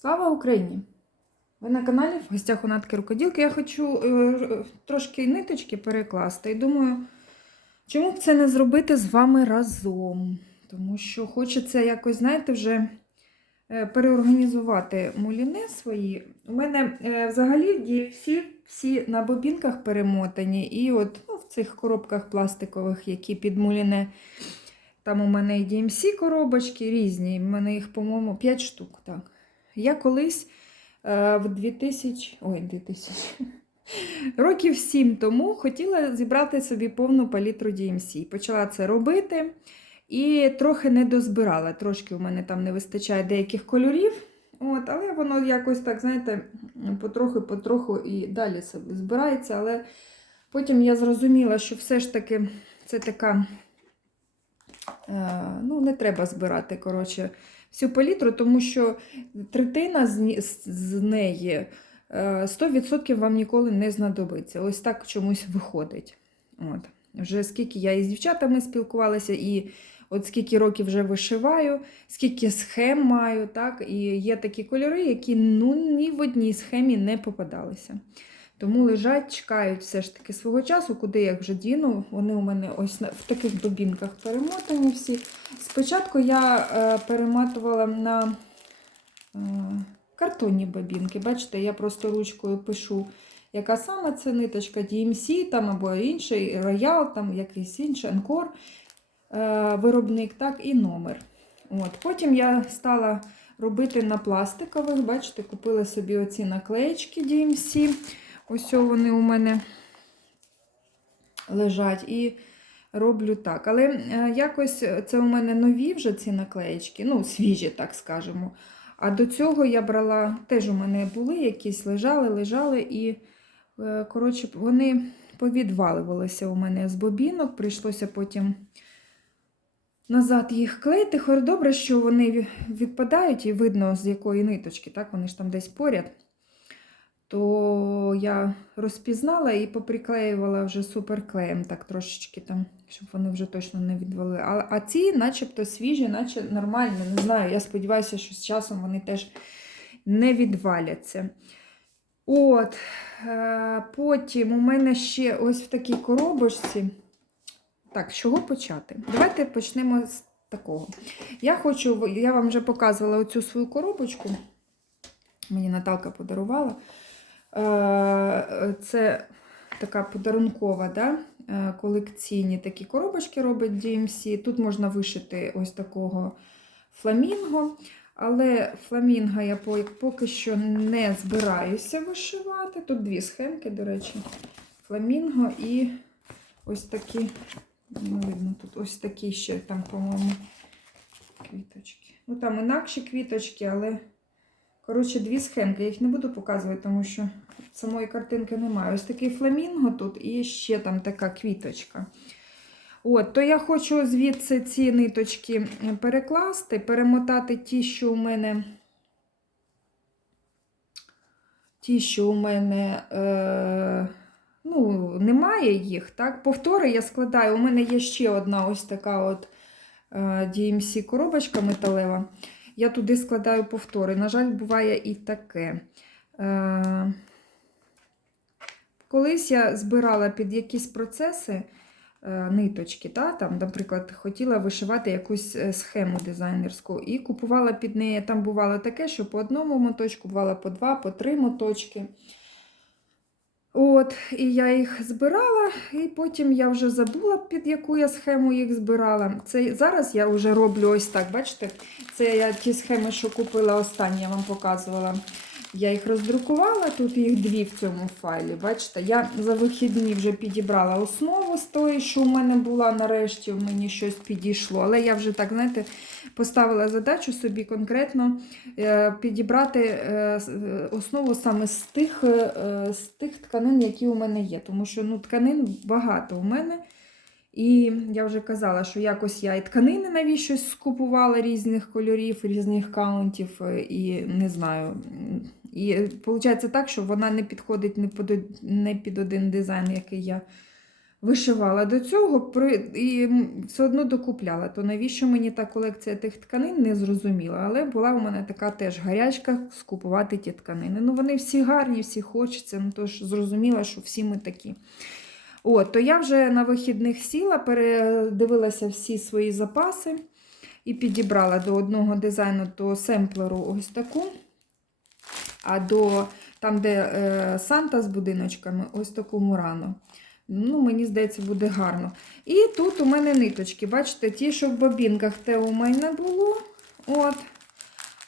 Слава Україні! Ви на каналі в гостях у Натки Рукоділки. Я хочу е, трошки ниточки перекласти і думаю, чому б це не зробити з вами разом? Тому що хочеться якось, знаєте, вже е, переорганізувати муліни свої. У мене е, взагалі всі, всі на бобінках перемотані, і от ну, в цих коробках пластикових, які під муліне. Там у мене і DMC коробочки різні. У мене їх, по-моєму, 5 штук. Так. Я колись е, в 2000, ой, 2000, років 7 тому хотіла зібрати собі повну палітру DMC. Почала це робити і трохи не дозбирала. Трошки у мене там не вистачає деяких кольорів. От, але воно якось так, знаєте, потроху-потроху і далі збирається. Але потім я зрозуміла, що все ж таки це така. Е, ну, не треба збирати, коротше, всю палітру, тому що третина з, неї е, 100% вам ніколи не знадобиться. Ось так чомусь виходить. От. Вже скільки я із дівчатами спілкувалася, і от скільки років вже вишиваю, скільки схем маю, так, і є такі кольори, які ну, ні в одній схемі не попадалися. Тому лежать, чекають все ж таки свого часу, куди я вже діну. Вони у мене ось в таких бобінках перемотані всі. Спочатку я е, перематувала на е, картонні бобінки. Бачите, я просто ручкою пишу, яка саме це ниточка DMC там, або інший роял, там якийсь інший анкор е, виробник, так, і номер. От. Потім я стала робити на пластикових, бачите, купила собі оці наклеєчки DMC. Ось вони у мене лежать. І роблю так. Але е, якось це у мене нові вже ці наклеєчки, ну, свіжі, так скажемо. А до цього я брала, теж у мене були якісь лежали, лежали, і, е, коротше, вони повідвалювалися у мене з бобінок, прийшлося потім назад їх клеїти. Хоч добре, що вони відпадають і видно, з якої ниточки, так, вони ж там десь поряд. То я розпізнала і поприклеювала вже суперклеєм, так трошечки там, щоб вони вже точно не відвали. А, а ці, начебто, свіжі, наче нормально. Не знаю. Я сподіваюся, що з часом вони теж не відваляться. От, е, потім у мене ще ось в такій коробочці. Так, з чого почати? Давайте почнемо з такого. Я хочу, я вам вже показувала оцю свою коробочку. Мені Наталка подарувала. Е, Це така подарункова, да? е, колекційні такі коробочки робить DMC. Тут можна вишити ось такого фламінго. Але фламінго я поки що не збираюся вишивати. Тут дві схемки, до речі, фламінго і ось такі, не видно, тут ось такі ще там, по-моєму, квіточки. Ну там інакші квіточки, але. Коротше, дві схемки. Я їх не буду показувати, тому що самої картинки немає. Ось такий фламінго тут і ще там така квіточка. От, то я хочу звідси ці ниточки перекласти, перемотати ті, що у мене. Ті, що у мене е, ну, немає їх. так? Повтори я складаю. У мене є ще одна ось така от е, DMC коробочка металева. Я туди складаю повтори. На жаль, буває і таке. Е, Колись я збирала під якісь процеси е, ниточки, та, там, наприклад, хотіла вишивати якусь е, схему дизайнерську і купувала під неї. Там бувало таке, що по одному моточку, бувало по два, по три моточки. От, і я їх збирала, і потім я вже забула, під яку я схему їх збирала. Це зараз я вже роблю ось так, бачите? Це я ті схеми, що купила останні, я вам показувала. Я їх роздрукувала, тут їх дві в цьому файлі. Бачите, я за вихідні вже підібрала основу з тої, що в мене була нарешті, мені щось підійшло. Але я вже так, знаєте, поставила задачу собі конкретно е, підібрати е, е, основу саме з тих, з тих тканин, які у мене є. Тому що ну, тканин багато у мене. І я вже казала, що якось я і тканини навіщось скупувала різних кольорів, різних каунтів, і не знаю. І виходить так, що вона не підходить не під, один дизайн, який я вишивала до цього і все одно докупляла. То навіщо мені та колекція тих тканин, не зрозуміла. Але була у мене така теж гарячка скупувати ті тканини. Ну, вони всі гарні, всі хочеться, ну тож зрозуміла, що всі ми такі. От, то я вже на вихідних сіла, передивилася всі свої запаси і підібрала до одного дизайну, до семплеру ось таку. А до там, де е, Санта з будиночками, ось таку мурану. Ну, мені здається, буде гарно. І тут у мене ниточки. Бачите, ті, що в бобінках, те у мене було. От.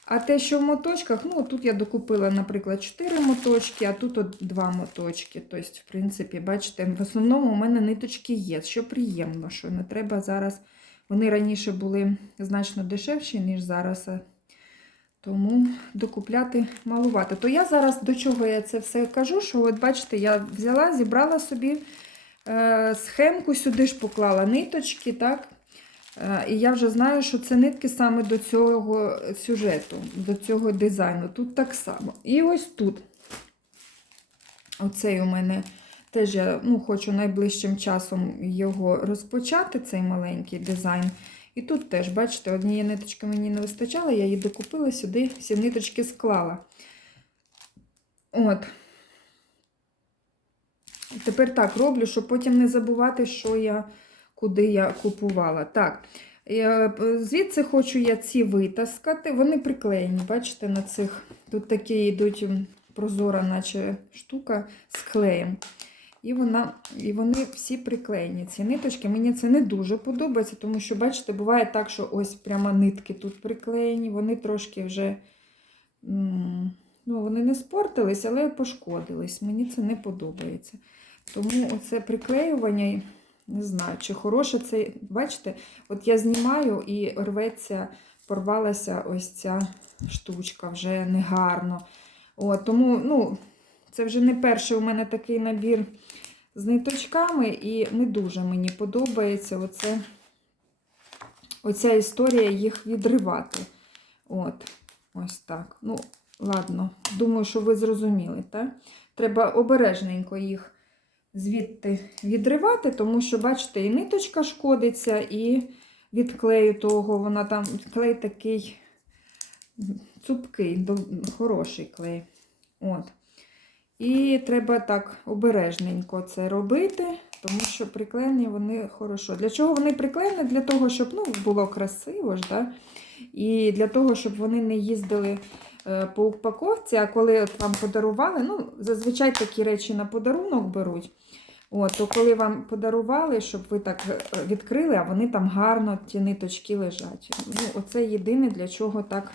А те, що в моточках, ну, тут я докупила, наприклад, 4 моточки, а тут от 2 моточки. Тобто, в принципі, бачите, в основному у мене ниточки є, що приємно, що не треба зараз. Вони раніше були значно дешевші, ніж зараз. Тому докупляти малувати. То я зараз до чого я це все кажу, що от бачите, я взяла, зібрала собі е, схемку, сюди ж поклала ниточки, так? Е, і я вже знаю, що це нитки саме до цього сюжету, до цього дизайну. Тут так само. І ось тут. Оцей у мене теж я ну, хочу найближчим часом його розпочати, цей маленький дизайн. І тут теж, бачите, однієї ниточки мені не вистачало, я її докупила сюди, всі ниточки склала. От. Тепер так роблю, щоб потім не забувати, що я, куди я купувала. Так, е, звідси хочу я ці витаскати. Вони приклеєні, бачите, на цих. Тут такі йдуть прозора, наче штука з клеєм. І, вона, і вони всі приклеєні. Ці ниточки. Мені це не дуже подобається, тому що, бачите, буває так, що ось прямо нитки тут приклеєні, вони трошки вже. Ну, вони не спортились, але пошкодились. Мені це не подобається. Тому оце приклеювання, не знаю, чи хороше це. Бачите, от я знімаю і рветься, порвалася ось ця штучка, вже негарно. От, тому, ну, це вже не перший у мене такий набір з ниточками, і не дуже мені подобається оце, оця історія їх відривати. От, ось так. Ну, ладно, думаю, що ви зрозуміли, так? Треба обережненько їх звідти відривати, тому що, бачите, і ниточка шкодиться, і від клею того, вона там клей такий цупкий, хороший клей. От. І треба так обережненько це робити, тому що приклеєні вони хорошо. Для чого вони приклеєні? Для того, щоб ну, було красиво ж, да? і для того, щоб вони не їздили е, по упаковці, а коли вам подарували, ну, зазвичай такі речі на подарунок беруть. От, то коли вам подарували, щоб ви так е, відкрили, а вони там гарно, ті ниточки лежать. Ну, Оце єдине, для чого так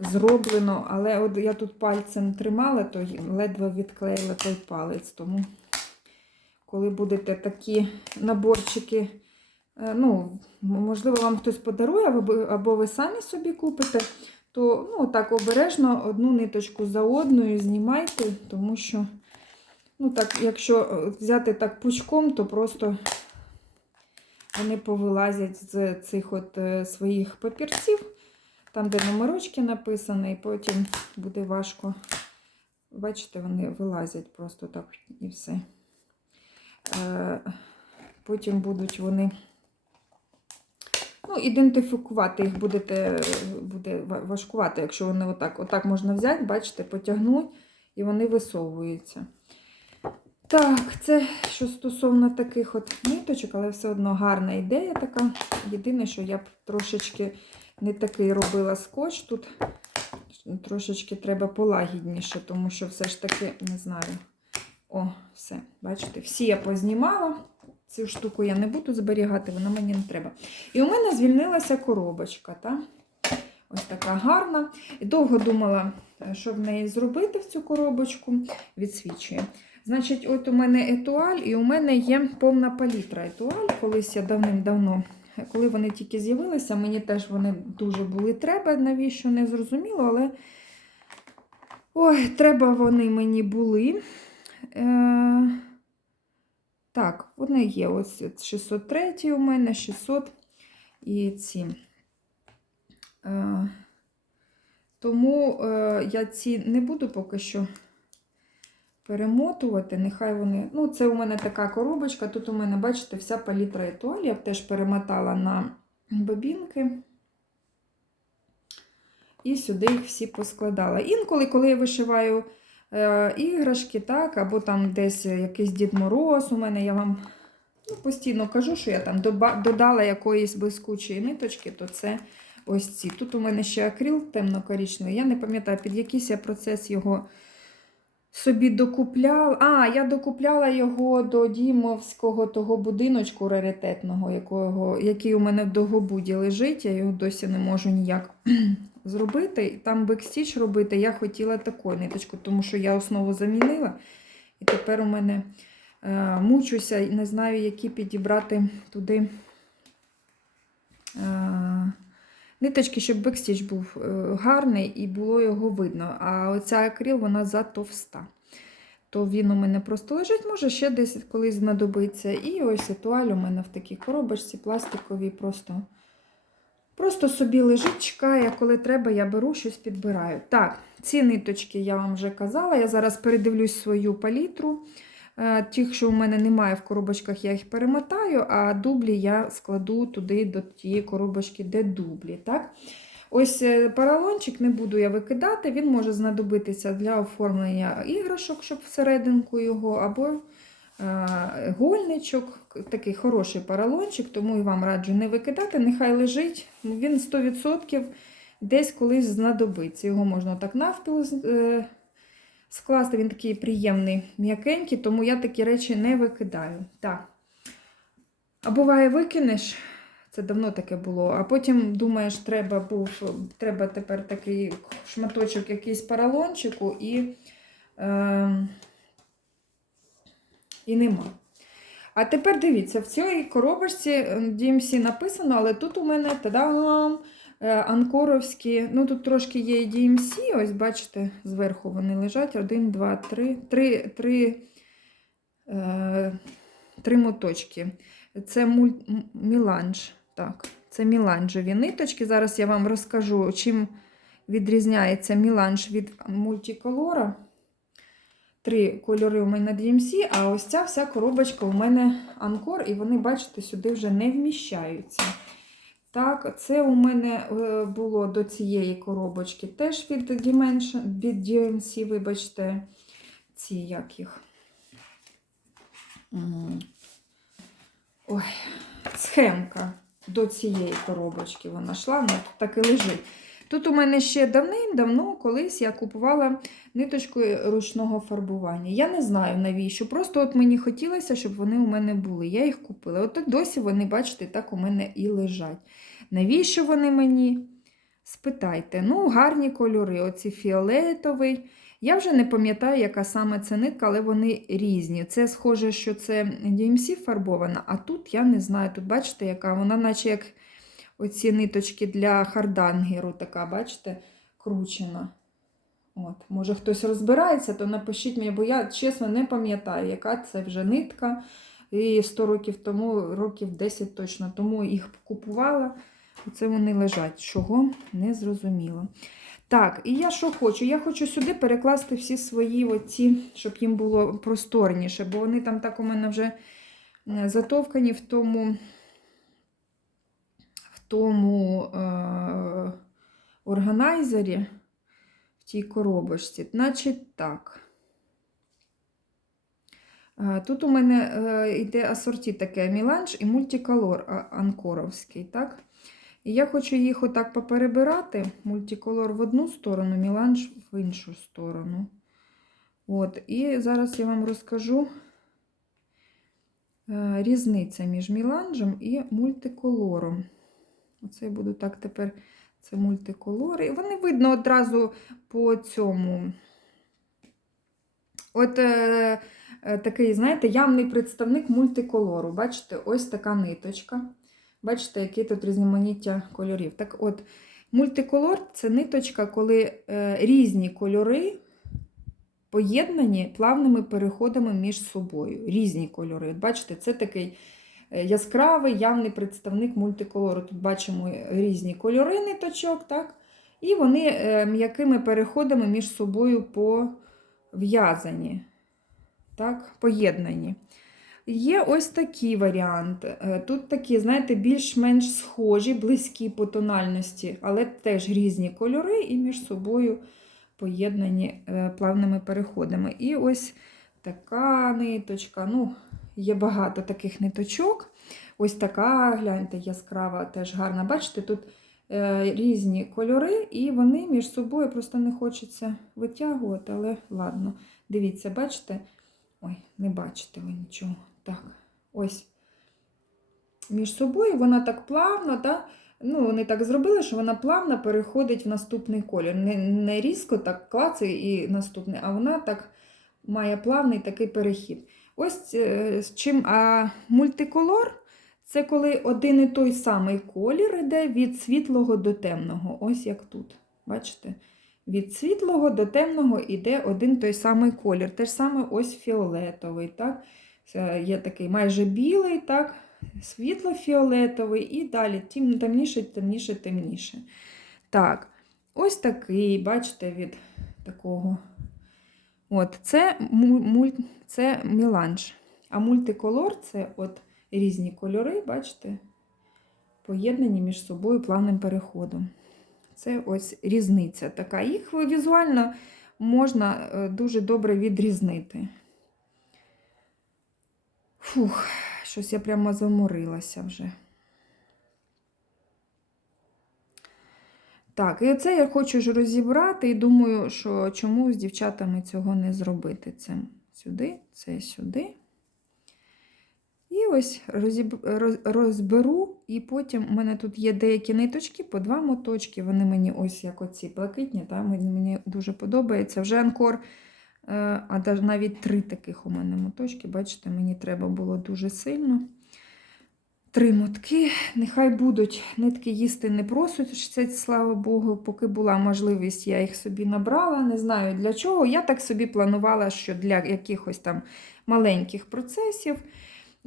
зроблено. Але от я тут пальцем тримала, то ледве відклеїла той палець. Тому, коли будете такі наборчики, е, ну, можливо, вам хтось подарує, або, ви самі собі купите, то ну, так обережно одну ниточку за одною знімайте, тому що. Ну, так, якщо е, взяти так пучком, то просто вони повилазять з цих от е, своїх папірців, там, де номерочки написані, і потім буде важко. Бачите, вони вилазять просто так і все. Е, Потім будуть вони. Ну, ідентифікувати їх будете, буде важкувати, якщо вони отак, отак можна взяти, бачите, потягнути, і вони висовуються. Так, це що стосовно таких от ниточок, але все одно гарна ідея така. Єдине, що я б трошечки не такий робила скотч. Тут трошечки треба полагідніше, тому що все ж таки, не знаю. О, все, бачите, всі я познімала. Цю штуку я не буду зберігати, вона мені не треба. І у мене звільнилася коробочка. Та? Ось така гарна. І довго думала, е, що в неї зробити в цю коробочку. Відсвічує. Значить, от у мене етуаль, і у мене є повна палітра етуаль. Колись я давним-давно, коли вони тільки з'явилися, мені теж вони дуже були треба, навіщо не зрозуміло, але ой, треба вони мені були. Е... Так, вони є. Ось 603 у мене, 600 і ці. Е... Тому е, я ці не буду поки що перемотувати. Нехай вони. Ну, це у мене така коробочка. Тут у мене, бачите, вся палітра етуаль. Я теж перемотала на бобінки. І сюди їх всі поскладала. Інколи, коли я вишиваю е, іграшки, так, або там десь якийсь Дід Мороз у мене, я вам ну, постійно кажу, що я там додала якоїсь блискучої ниточки, то це ось ці. Тут у мене ще акрил темно-корічний. Я не пам'ятаю, під якийсь я процес його собі докупляла. А, я докупляла його до Дімовського того будиночку раритетного, якого, який у мене в Довгобуді лежить. Я його досі не можу ніяк зробити. Там бекстіч робити я хотіла таку ниточку, тому що я основу замінила. І тепер у мене е, мучуся і не знаю, які підібрати туди. Е, Ниточки, щоб бекстіч був е, гарний і було його видно. А оця акрил, вона затовста. То він у мене просто лежить, може ще десь колись знадобиться. І ось етуаль у мене в такій коробочці пластиковій, просто, просто собі лежить, чекає, коли треба, я беру щось підбираю. Так, ці ниточки я вам вже казала. Я зараз передивлюсь свою палітру. Е, Тих, що у мене немає в коробочках, я їх перемотаю, а дублі я складу туди до тієї коробочки, де дублі. Так? Ось е, поролончик не буду я викидати, він може знадобитися для оформлення іграшок, щоб всерединку його, або е, гольничок, такий хороший поролончик, тому і вам раджу не викидати, нехай лежить. Він 100% десь колись знадобиться. Його можна так навпіл скласти, він такий приємний, м'якенький, тому я такі речі не викидаю. Так. А буває, викинеш, це давно таке було, а потім думаєш, треба був, треба тепер такий шматочок якийсь поролончику і, е, і нема. А тепер дивіться, в цій коробочці DMC написано, але тут у мене тадам, анкоровські, ну тут трошки є і DMC, ось бачите, зверху вони лежать. Один, два, три, три, три, е, три моточки. Це муль... міланж. Так, це міланжеві ниточки. Зараз я вам розкажу, чим відрізняється міланж від мультиколора. Три кольори у мене DMC, а ось ця вся коробочка у мене Анкор, і вони, бачите, сюди вже не вміщаються. Так, це у мене е, було до цієї коробочки теж від, Dimension, від DMC, вибачте, ці як їх. Ой, схемка до цієї коробочки вона йшла, вона тут так і лежить. Тут у мене ще давним-давно колись я купувала ниточкою ручного фарбування. Я не знаю навіщо. Просто от мені хотілося, щоб вони у мене були. Я їх купила. От досі вони, бачите, так у мене і лежать. Навіщо вони мені? Спитайте. Ну, гарні кольори. Оці фіолетовий. Я вже не пам'ятаю, яка саме це нитка, але вони різні. Це схоже, що це DMC фарбована, а тут я не знаю. Тут бачите, яка вона, наче як оці ниточки для хардангеру, така, бачите, кручена. От, Може хтось розбирається, то напишіть мені, бо я чесно не пам'ятаю, яка це вже нитка. І 100 років тому, років 10 точно, тому їх купувала. Оце вони лежать. Чого? Не зрозуміло. Так, і я що хочу? Я хочу сюди перекласти всі свої оці, щоб їм було просторніше, бо вони там так у мене вже затовкані в тому, тому е, органайзері, в тій коробочці. Значить так. Е, Тут у мене е, йде асорті таке міланж і мультиколор анкоровський, так? І я хочу їх отак поперебирати. Мультиколор в одну сторону, міланж в іншу сторону. От, і зараз я вам розкажу е, різниця між міланжем і мультиколором. Оце я буду так тепер, це мультиколори. І вони видно одразу по цьому. От е, е, такий, знаєте, явний представник мультиколору. Бачите, ось така ниточка. Бачите, які тут різноманіття кольорів. Так от, мультиколор це ниточка, коли е, різні кольори поєднані плавними переходами між собою. Різні кольори. От Бачите, це такий яскравий, явний представник мультиколору. Тут бачимо різні кольори ниточок, так? і вони е, м'якими переходами між собою пов'язані. так, поєднані. Є ось такий варіант. Е, Тут такі, знаєте, більш-менш схожі, близькі по тональності, але теж різні кольори і між собою поєднані е, плавними переходами. І ось така ниточка. Ну, є багато таких ниточок. Ось така, гляньте, яскрава, теж гарна. Бачите, тут е, різні кольори, і вони між собою просто не хочеться витягувати, але ладно. Дивіться, бачите? Ой, не бачите ви нічого. Так, ось. Між собою вона так плавно, да? ну, вони так зробили, що вона плавно переходить в наступний колір. Не, не різко так клацає і наступний, а вона так має плавний такий перехід. Ось е, з чим а мультиколор це коли один і той самий колір йде від світлого до темного. Ось як тут. Бачите? Від світлого до темного йде один той самий колір. Те ж саме ось фіолетовий. Так? Це є такий майже білий, так? світло-фіолетовий, і далі тім темніше, темніше, темніше. Так, ось такий, бачите, від такого. От, Це, муль, це міланж. А мультиколор це от різні кольори, бачите, поєднані між собою плавним переходом. Це ось різниця така. Їх візуально можна е, дуже добре відрізнити. Фух, щось я прямо заморилася вже. Так, і оце я хочу ж розібрати, і думаю, що чому з дівчатами цього не зробити. Це сюди, це сюди. І ось розберу, і потім у мене тут є деякі ниточки, по два моточки. Вони мені ось як оці блакитні, та, мені, мені дуже подобається. Вже анкор, е, а навіть три таких у мене моточки. Бачите, мені треба було дуже сильно. Три мотки. Нехай будуть нитки їсти не просять, це, слава Богу, поки була можливість, я їх собі набрала. Не знаю для чого. Я так собі планувала, що для якихось там маленьких процесів,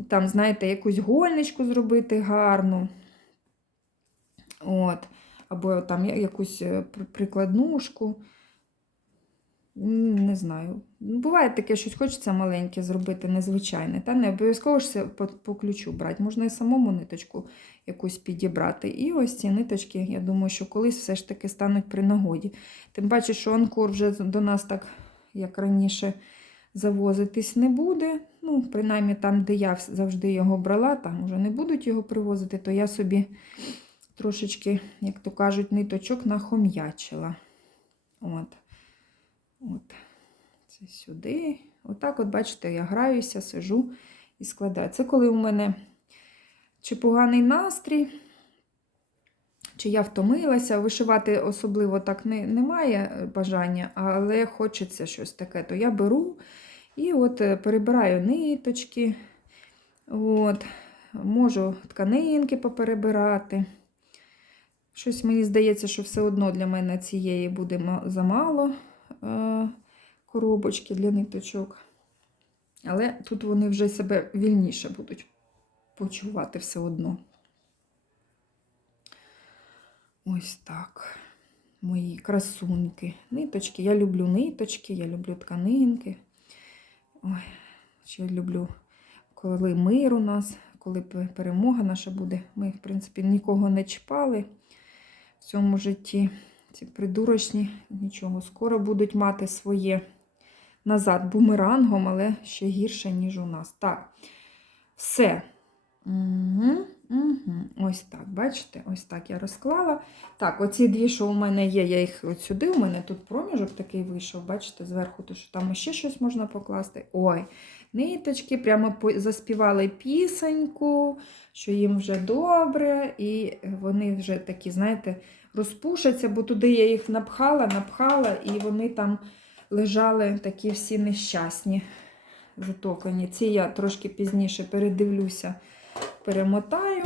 там, знаєте, якусь гольничку зробити гарну. От. Або там якусь е, прикладнушку. Не знаю. Буває таке, щось хочеться маленьке зробити, незвичайне. Та не обов'язково ж по, по ключу брати. Можна і самому ниточку якусь підібрати. І ось ці ниточки, я думаю, що колись все ж таки стануть при нагоді. Тим паче, що анкор вже до нас так, як раніше, завозитись не буде. Ну, принаймні там, де я завжди його брала, там вже не будуть його привозити, то я собі трошечки, як то кажуть, ниточок нахом'ячила. От. От. Це сюди. Отак, от, бачите, я граюся, сижу і складаю. Це коли у мене чи поганий настрій, чи я втомилася, вишивати особливо так не, немає бажання, але хочеться щось таке, то я беру і от е, перебираю ниточки, от, можу тканинки поперебирати. Щось мені здається, що все одно для мене цієї буде замало коробочки для ниточок. Але тут вони вже себе вільніше будуть почувати все одно. Ось так. Мої красуньки. Ниточки. Я люблю ниточки, я люблю тканинки. Ой, ще люблю, коли мир у нас, коли перемога наша буде. Ми, в принципі, нікого не чіпали в цьому житті. Ці придурочні нічого. Скоро будуть мати своє назад бумерангом, але ще гірше, ніж у нас. Так, все. Угу, угу. Ось так, бачите? Ось так я розклала. Так, оці дві, що у мене є, я їх от сюди. У мене тут проміжок такий вийшов, бачите, зверху, то що там ще щось можна покласти. Ой, ниточки прямо заспівали пісеньку, що їм вже добре, і вони вже такі, знаєте, розпушаться, бо туди я їх напхала, напхала, і вони там лежали такі всі нещасні, затокані. Ці я трошки пізніше передивлюся, перемотаю.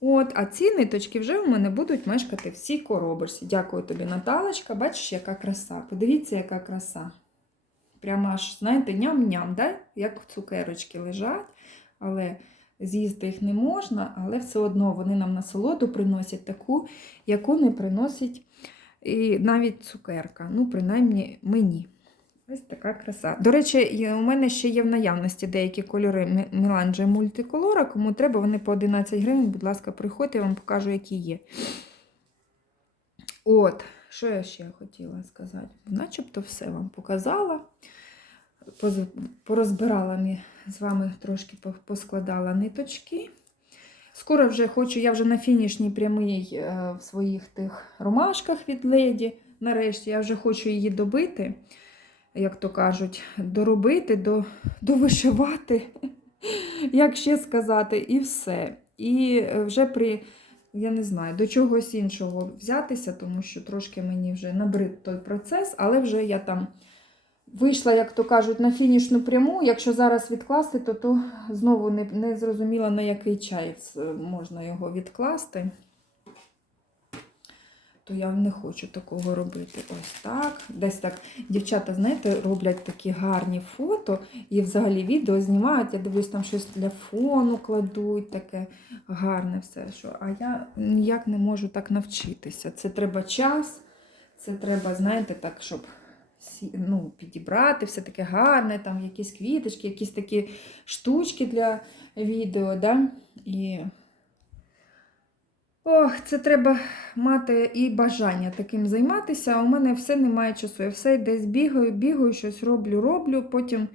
От, а ці ниточки вже у мене будуть мешкати в цій коробочці. Дякую тобі, Наталочка. Бачиш, яка краса. Подивіться, яка краса. Прямо аж, знаєте, ням-ням, да? як цукерочки лежать, але з'їсти їх не можна, але все одно вони нам насолоду приносять таку, яку не приносить і навіть цукерка. Ну, принаймні, мені. Ось така краса. До речі, у мене ще є в наявності деякі кольори Мі- мультиколора. Кому треба, вони по 11 гривень. Будь ласка, приходьте, я вам покажу, які є. От, що я ще хотіла сказати? Начебто все вам показала. Порозбирала ми з вами трошки поскладала ниточки. Скоро вже хочу, я вже на фінішній прямий е, в своїх тих ромашках від леді. Нарешті я вже хочу її добити, як то кажуть, доробити, до, довишивати, як ще сказати, і все. І е, вже при, я не знаю, до чогось іншого взятися, тому що трошки мені вже набрид той процес, але вже я там вийшла, як то кажуть, на фінішну пряму. Якщо зараз відкласти, то, то знову не, не зрозуміла, на який час можна його відкласти. То я не хочу такого робити. Ось так. Десь так дівчата, знаєте, роблять такі гарні фото і взагалі відео знімають. Я дивлюсь, там щось для фону кладуть, таке гарне все. Що. А я ніяк не можу так навчитися. Це треба час, це треба, знаєте, так, щоб ну, підібрати все таке гарне, там якісь квіточки, якісь такі штучки для відео. Да? І... Ох, це треба мати і бажання таким займатися. У мене все немає часу. Я все десь бігаю, бігаю, щось роблю, роблю, потім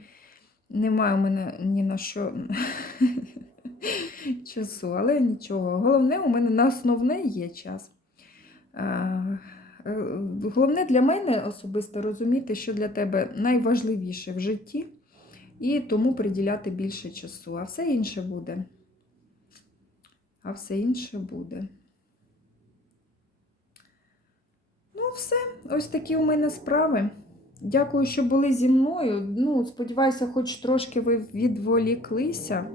немає у мене ні на що часу, але нічого. Головне, у мене на основне є час. Е, Головне для мене особисто розуміти, що для тебе найважливіше в житті, і тому приділяти більше часу. А все інше буде. А все інше буде. Ну, все, ось такі у мене справи. Дякую, що були зі мною. Ну, сподіваюся, хоч трошки ви відволіклися.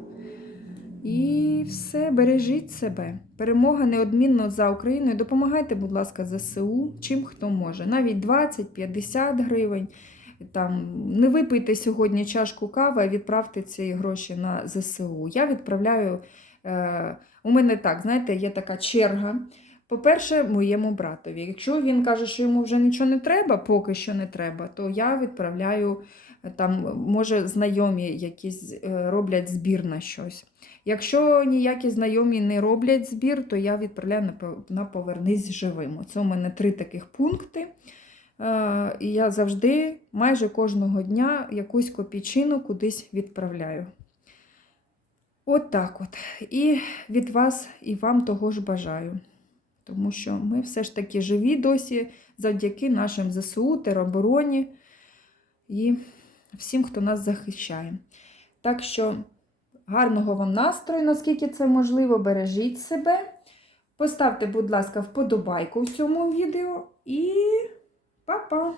І все, бережіть себе. Перемога неодмінно за Україною. Допомагайте, будь ласка, ЗСУ, чим хто може. Навіть 20-50 гривень. Там, не випийте сьогодні чашку кави, а відправте ці гроші на ЗСУ. Я відправляю. Е, у мене так, знаєте, є така черга. По-перше, моєму братові. Якщо він каже, що йому вже нічого не треба, поки що не треба, то я відправляю там, може, знайомі якісь е, роблять збір на щось. Якщо ніякі знайомі не роблять збір, то я відправляю на пов- повернись живим. Це у мене три таких пункти. Е, І я завжди, майже кожного дня, якусь копійчину кудись відправляю. От так от. І від вас і вам того ж бажаю. Тому що ми все ж таки живі досі завдяки нашим ЗСУ, теробороні і всім, хто нас захищає. Так що гарного вам настрою, наскільки це можливо, бережіть себе. Поставте, будь ласка, вподобайку в цьому відео і па-па!